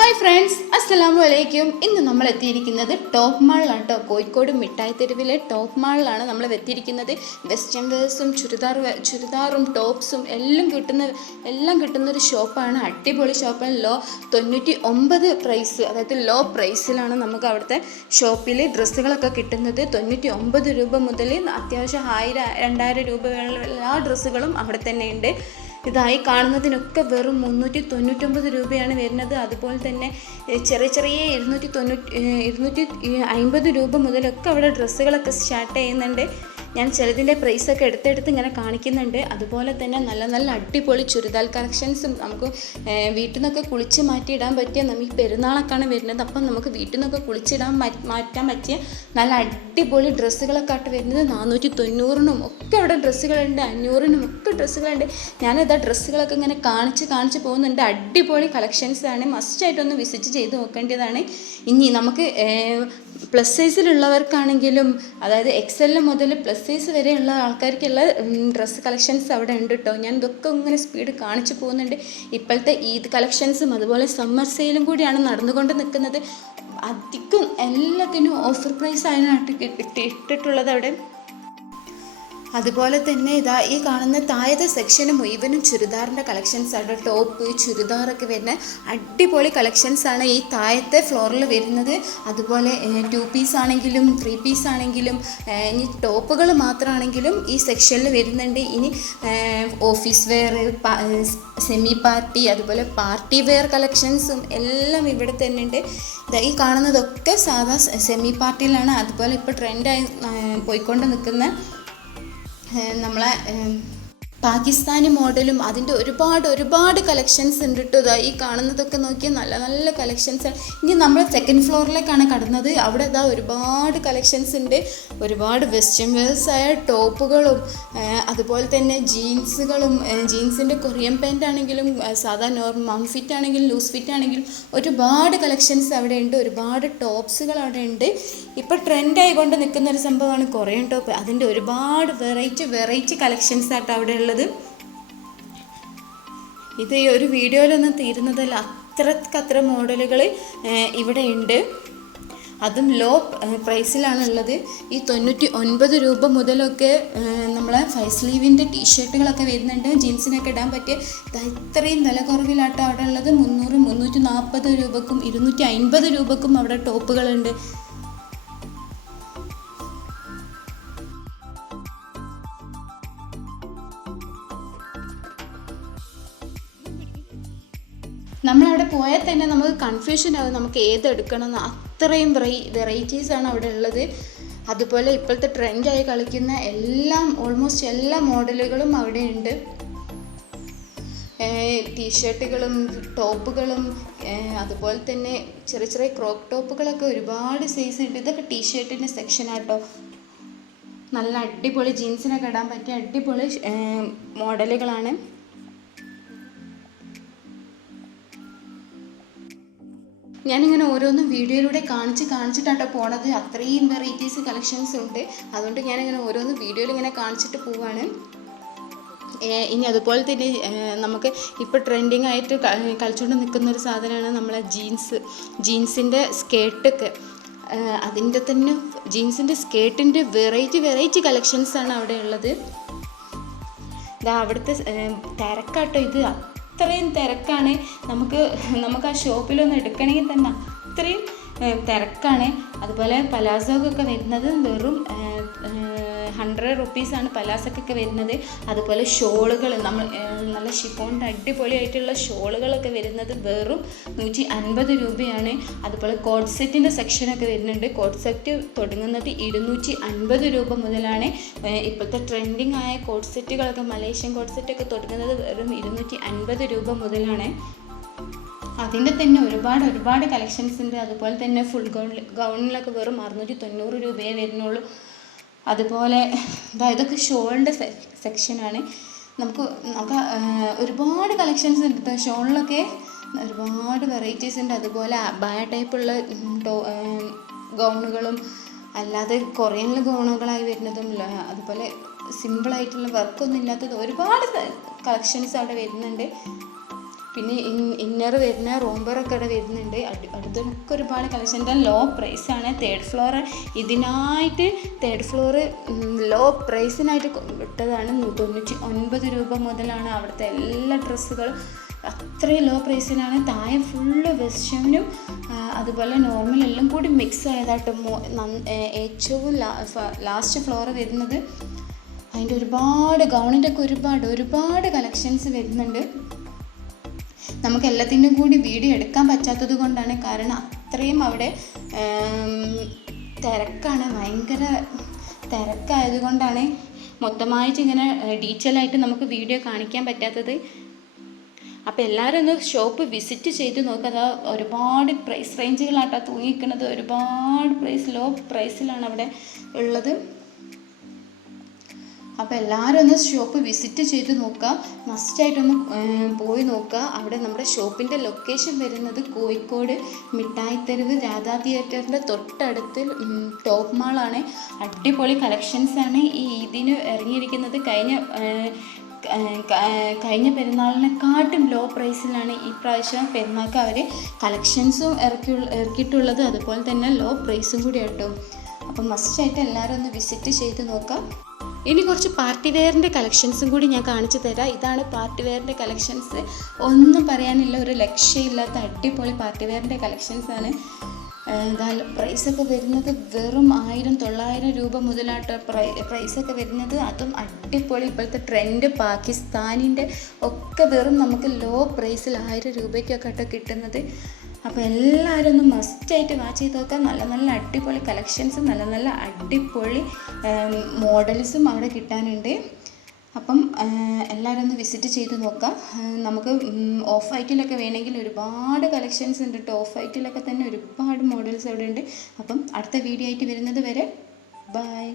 Hi friends, അസ്സലാമു അലൈക്കും. ഇന്ന് നമ്മൾ എത്തിയിരിക്കുന്നത് ടോപ്പ് മാളിലാണ് കേട്ടോ. കോഴിക്കോട് മിഠായി തെരുവിലെ ടോപ്പ് മാളിലാണ് നമ്മൾ എത്തിയിരിക്കുന്നത്. വെസ്റ്റേൺ വെയർസും ചുരിദാറും ടോപ്സും എല്ലാം കിട്ടുന്ന ഒരു ഷോപ്പാണ്. അടിപൊളി ഷോപ്പാണ്. 99 പ്രൈസ്, അതായത് ലോ പ്രൈസിലാണ് നമുക്ക് അവിടുത്തെ ഷോപ്പിൽ ഡ്രസ്സുകളൊക്കെ കിട്ടുന്നത്. 99 രൂപ മുതൽ അത്യാവശ്യം 1000, 2000 രൂപ എല്ലാ ഡ്രസ്സുകളും അവിടെ തന്നെ ഉണ്ട്. ഇതായി കാണുന്നതിനൊക്കെ വെറും 399 രൂപയാണ് വരുന്നത്. അതുപോലെ തന്നെ ചെറിയ 250 രൂപ മുതലൊക്കെ അവിടെ ഡ്രസ്സുകളൊക്കെ സ്റ്റാർട്ട് ചെയ്യുന്നുണ്ട്. ഞാൻ ചിലതിൻ്റെ പ്രൈസൊക്കെ എടുത്തെടുത്ത് ഇങ്ങനെ കാണിക്കുന്നുണ്ട്. അതുപോലെ തന്നെ നല്ല നല്ല അടിപൊളി ചുരിദാർ കളക്ഷൻസും നമുക്ക് വീട്ടിൽ നിന്നൊക്കെ കുളിച്ച് മാറ്റിയിടാൻ പറ്റിയ, നമുക്ക് പെരുന്നാളൊക്കെയാണ് വരുന്നത്. അപ്പം നമുക്ക് വീട്ടിൽ നിന്നൊക്കെ കുളിച്ചിടാൻ മാറ്റാൻ പറ്റിയ നല്ല അടിപൊളി ഡ്രസ്സുകളൊക്കെ ആയിട്ട് വരുന്നത്. 490 ഒക്കെ അവിടെ ഡ്രസ്സുകളുണ്ട്, 500 ഒക്കെ ഡ്രസ്സുകളുണ്ട്. ഞാനിതാ ഡ്രസ്സുകളൊക്കെ ഇങ്ങനെ കാണിച്ച് പോകുന്നുണ്ട്. അടിപൊളി കളക്ഷൻസാണ്. മസ്റ്റായിട്ടൊന്ന് വിസിറ്റ് ചെയ്ത് നോക്കേണ്ടതാണ്. ഇനി നമുക്ക് പ്ലസ് സൈസിലുള്ളവർക്കാണെങ്കിലും, അതായത് XL മുതൽ പ്ലസ് സൈസ് വരെയുള്ള ആൾക്കാർക്കുള്ള ഡ്രസ്സ് കളക്ഷൻസ് അവിടെ ഉണ്ട് കേട്ടോ. ഞാൻ ഇതൊക്കെ ഇങ്ങനെ സ്പീഡ് കാണിച്ചു പോകുന്നുണ്ട്. ഇപ്പോഴത്തെ ഈദ് കളക്ഷൻസും അതുപോലെ സമ്മർ സെയിലും കൂടിയാണ് നടന്നുകൊണ്ട് നിൽക്കുന്നത്. അധികം എല്ലാത്തിനും ഓഫർ പ്രൈസ് ആയിട്ട് ഇട്ടിട്ടുള്ളത് അവിടെ. അതുപോലെ തന്നെ ഇതാ ഈ കാണുന്ന താഴത്തെ സെക്ഷന് മുഴുവനും ചുരിദാറിൻ്റെ കളക്ഷൻസ് ആണ്. ടോപ്പ്, ചുരിദാറൊക്കെ വരുന്ന അടിപൊളി കളക്ഷൻസാണ് ഈ താഴത്തെ ഫ്ലോറിൽ വരുന്നത്. അതുപോലെ 2 പീസ് ആണെങ്കിലും 3 പീസ് ആണെങ്കിലും ഇനി ടോപ്പുകൾ മാത്രമാണെങ്കിലും ഈ സെക്ഷനിൽ വരുന്നുണ്ട്. ഇനി ഓഫീസ് വെയർ, സെമി പാർട്ടി, അതുപോലെ പാർട്ടി വെയർ കളക്ഷൻസും എല്ലാം ഇവിടെ തന്നെ ഉണ്ട്. ഈ കാണുന്നതൊക്കെ സാധാ സെമി പാർട്ടിയിലാണ്. അതുപോലെ ഇപ്പോൾ ട്രെൻഡായി പോയിക്കൊണ്ട് നിൽക്കുന്ന നമ്മളെ പാകിസ്ഥാനി മോഡലും അതിൻ്റെ ഒരുപാട് കളക്ഷൻസ് ഉണ്ട് കേട്ടോ. ഈ കാണുന്നതൊക്കെ നോക്കിയാൽ നല്ല നല്ല കളക്ഷൻസാണ്. ഇനി നമ്മൾ സെക്കൻഡ് ഫ്ലോറിലേക്കാണ് കടന്നത്. അവിടെ ഒരുപാട് കളക്ഷൻസ് ഉണ്ട്. ഒരുപാട് വെസ്റ്റേൺ വെയർസായ ടോപ്പുകളും അതുപോലെ തന്നെ ജീൻസുകളും, ജീൻസിൻ്റെ കൊറിയൻ പാൻ്റ് ആണെങ്കിലും സാധാ മം ഫിറ്റ് ആണെങ്കിലും ലൂസ് ഫിറ്റ് ആണെങ്കിലും ഒരുപാട് കളക്ഷൻസ് അവിടെ ഉണ്ട്. ഒരുപാട് ടോപ്സുകൾ അവിടെ ഉണ്ട്. ഇപ്പോൾ ട്രെൻഡായിക്കൊണ്ട് നിൽക്കുന്ന ഒരു സംഭവമാണ് കൊറിയൻ ടോപ്പ്. അതിൻ്റെ ഒരുപാട് വെറൈറ്റി കളക്ഷൻസ് ആട്ടോ അവിടെ ഉള്ളത്. ഇത് ഈ ഒരു വീഡിയോയിലൊന്നും തീരുന്നതല്ല, അത്ര മോഡലുകൾ ഇവിടെ ഉണ്ട്. അതും ലോ പ്രൈസിലാണുള്ളത്. ഈ 99 രൂപ മുതലൊക്കെ നമ്മളെ 5 സ്ലീവിൻ്റെ ടീഷർട്ടുകളൊക്കെ വരുന്നുണ്ട്. ജീൻസിനൊക്കെ ഇടാൻ പറ്റിയ ഇത്രയും വില കുറവിലാട്ടോ അവിടെ ഉള്ളത്. 300, 340 രൂപക്കും 250 രൂപക്കും അവിടെ ടോപ്പുകളുണ്ട്. നമ്മളവിടെ പോയാൽ തന്നെ നമുക്ക് കൺഫ്യൂഷൻ ആകും നമുക്ക് ഏതെടുക്കണമെന്ന്. അത്രയും വെറൈറ്റീസാണ് അവിടെ ഉള്ളത്. അതുപോലെ ഇപ്പോഴത്തെ ട്രെൻഡായി കളിക്കുന്ന ഓൾമോസ്റ്റ് എല്ലാ മോഡലുകളും അവിടെ ഉണ്ട്. ടീഷർട്ടുകളും ടോപ്പുകളും അതുപോലെ തന്നെ ചെറിയ ക്രോപ്പ് ടോപ്പുകളൊക്കെ ഒരുപാട് സൈസ് ഉണ്ട്. ഇതൊക്കെ ടീഷർട്ടിൻ്റെ സെക്ഷനാട്ടോ. നല്ല അടിപൊളി ജീൻസിനൊക്കെ ഇടാൻ പറ്റിയ അടിപൊളി മോഡലുകളാണ്. ഞാനിങ്ങനെ ഓരോന്നും വീഡിയോയിലൂടെ കാണിച്ചിട്ടാട്ടോ പോണത്. അത്രയും വെറൈറ്റീസ് കളക്ഷൻസ് ഉണ്ട്. അതുകൊണ്ട് ഞാനിങ്ങനെ ഓരോന്ന് വീഡിയോയിൽ ഇങ്ങനെ കാണിച്ചിട്ട് പോവാണ്. ഇനി അതുപോലെ തന്നെ നമുക്ക് ഇപ്പോൾ ട്രെൻഡിങ് ആയിട്ട് കളിച്ചുകൊണ്ട് നിൽക്കുന്ന ഒരു സാധനമാണ് നമ്മളെ ജീൻസിൻ്റെ സ്കേർട്ടൊക്കെ. അതിൻ്റെ തന്നെ ജീൻസിൻ്റെ സ്കേർട്ടിൻ്റെ വെറൈറ്റി കളക്ഷൻസാണ് അവിടെ ഉള്ളത്. അവിടുത്തെ തിരക്കാട്ടോ ഇത്. അത്രയും തിരക്കാണ്. നമുക്ക് ആ ഷോപ്പിലൊന്ന് എടുക്കണമെങ്കിൽ തന്നെ അത്രയും തിരക്കാണ്. അതുപോലെ പലാസോക്കൊക്കെ വരുന്നത് വെറും 100 റുപ്പീസാണ് പലാസൊക്കെ വരുന്നത്. അതുപോലെ ഷോളുകൾ നല്ല ഷിഫോണിൻ്റെ അടിപൊളിയായിട്ടുള്ള ഷോളുകളൊക്കെ വരുന്നത് വെറും 150 രൂപയാണ്. അതുപോലെ കോഡ് സെറ്റിൻ്റെ സെക്ഷനൊക്കെ വരുന്നുണ്ട്. കോഡ് സെറ്റ് തുടങ്ങുന്നത് 250 രൂപ മുതലാണ്. ഇപ്പോഴത്തെ ട്രെൻഡിങ് ആയ കോഡ് സെറ്റുകളൊക്കെ, മലേഷ്യൻ കോഡ് സെറ്റൊക്കെ തുടങ്ങുന്നത് വെറും 250 രൂപ മുതലാണ്. അതിൻ്റെ തന്നെ ഒരുപാട് കളക്ഷൻസ് ഉണ്ട്. അതുപോലെ തന്നെ ഫുൾ ഗൗണിലൊക്കെ വെറും 690 രൂപയെ വരുന്നുള്ളൂ. അതുപോലെ ഇതൊക്കെ ഷോളിൻ്റെ സെക്ഷനാണ്. നമുക്ക് ഒരുപാട് കളക്ഷൻസ് ഉണ്ട്. ഷോളിലൊക്കെ ഒരുപാട് വെറൈറ്റീസ് ഉണ്ട്. അതുപോലെ അബായ ടൈപ്പുള്ള ഗൗണുകളും അല്ലാതെ കൊറിയൻ ഗൗണുകളായി വരുന്നതും, അതുപോലെ സിമ്പിളായിട്ടുള്ള വർക്കൊന്നും ഇല്ലാത്തത് ഒരുപാട് കളക്ഷൻസ് അവിടെ വരുന്നുണ്ട്. പിന്നെ ഇന്നർ വരുന്ന റോംബറൊക്കെ ഇവിടെ വരുന്നുണ്ട്. അടുത്തൊക്കെ ഒരുപാട് കളക്ഷൻ്റെ ലോ പ്രൈസാണ്. തേർഡ് ഫ്ലോർ ഇതിനായിട്ട് തേർഡ് ഫ്ലോറ് ലോ പ്രൈസിനായിട്ട് വിട്ടതാണ്. 99 രൂപ മുതലാണ് അവിടുത്തെ എല്ലാ ഡ്രസ്സുകളും. അത്രയും ലോ പ്രൈസിനാണ്. താഴെ ഫുള്ള് വെസ്റ്റേണും അതുപോലെ നോർമൽ എല്ലാം കൂടി മിക്സ് ആയതായിട്ട് ഏറ്റവും ലാസ്റ്റ് ഫ്ലോർ വരുന്നത്. അതിൻ്റെ ഒരുപാട് ഗൗണിൻ്റെ ഒക്കെ ഒരുപാട് കളക്ഷൻസ് വരുന്നുണ്ട്. നമുക്ക് എല്ലാത്തിൻ്റെയും കൂടി വീഡിയോ എടുക്കാൻ പറ്റാത്തത് കൊണ്ടാണ്. കാരണം അത്രയും അവിടെ തിരക്കാണ്, ഭയങ്കര തിരക്കായതുകൊണ്ടാണ് മൊത്തമായിട്ട് ഇങ്ങനെ ഡീറ്റെയിൽ ആയിട്ട് നമുക്ക് വീഡിയോ കാണിക്കാൻ പറ്റാത്തത്. അപ്പോൾ എല്ലാവരും ഒന്ന് ഷോപ്പ് വിസിറ്റ് ചെയ്ത് നോക്കുക. അതാ ഒരുപാട് പ്രൈസ് റേഞ്ചുകളാട്ടോ തൂങ്ങിക്കുന്നത്. ഒരുപാട് ലോ പ്രൈസിലാണ് അവിടെ ഉള്ളത്. അപ്പോൾ എല്ലാവരും ഒന്ന് ഷോപ്പ് വിസിറ്റ് ചെയ്ത് നോക്കുക, മസ്റ്റായിട്ടൊന്ന് പോയി നോക്കുക. അവിടെ നമ്മുടെ ഷോപ്പിൻ്റെ ലൊക്കേഷൻ വരുന്നത് കോഴിക്കോട് മിഠായിത്തെരുവ് രാധാ തിയേറ്ററിൻ്റെ തൊട്ടടുത്ത് ടോപ്പ് മാളാണ്. അടിപൊളി കളക്ഷൻസാണ് ഈ ഇതിന് ഇറങ്ങിയിരിക്കുന്നത്. കഴിഞ്ഞ പെരുന്നാളിനെക്കാട്ടും ലോ പ്രൈസിലാണ് ഈ പ്രാവശ്യം പെരുന്നാൾക്ക് അവർ കളക്ഷൻസും ഇറക്കിയിട്ടുള്ളത്. അതുപോലെ തന്നെ ലോ പ്രൈസും കൂടി കേട്ടോ. അപ്പം മസ്റ്റായിട്ട് എല്ലാവരും ഒന്ന് വിസിറ്റ് ചെയ്ത് നോക്കാം. ഇനി കുറച്ച് പാർട്ടി വെയറിൻ്റെ കളക്ഷൻസും കൂടി ഞാൻ കാണിച്ചു തരാം. ഇതാണ് പാർട്ടി വെയറിൻ്റെ കളക്ഷൻസ്. ഒന്നും പറയാനില്ല, ഒരു ലക്ഷ്യമില്ലാത്ത അടിപൊളി പാർട്ടി വെയറിൻ്റെ കളക്ഷൻസാണ്. പ്രൈസൊക്കെ വരുന്നത് വെറും 1000-900 രൂപ മുതലാട്ടോ പ്രൈസൊക്കെ വരുന്നത്. അതും അടിപൊളി ഇപ്പോഴത്തെ ട്രെൻഡ് പാകിസ്ഥാനിൻ്റെ ഒക്കെ വെറും നമുക്ക് ലോ പ്രൈസിൽ 1000 രൂപയ്ക്കൊക്കെ ആട്ടോ കിട്ടുന്നത്. അപ്പോൾ എല്ലാവരും ഒന്ന് മസ്റ്റായിട്ട് വാച്ച് ചെയ്ത് നോക്കാം. നല്ല അടിപൊളി കളക്ഷൻസും നല്ല അടിപൊളി മോഡൽസും അവിടെ കിട്ടാനുണ്ട്. അപ്പം എല്ലാവരും ഒന്ന് വിസിറ്റ് ചെയ്ത് നോക്കാം. നമുക്ക് ഓഫ് വൈറ്റിലൊക്കെ വേണമെങ്കിൽ ഒരുപാട് കളക്ഷൻസ് ഉണ്ട് കേട്ടോ. ഓഫ് വൈറ്റിലൊക്കെ തന്നെ ഒരുപാട് മോഡൽസ് അവിടെ ഉണ്ട്. അപ്പം അടുത്ത വീഡിയോ ആയിട്ട് വരുന്നത് വരെ ബൈ.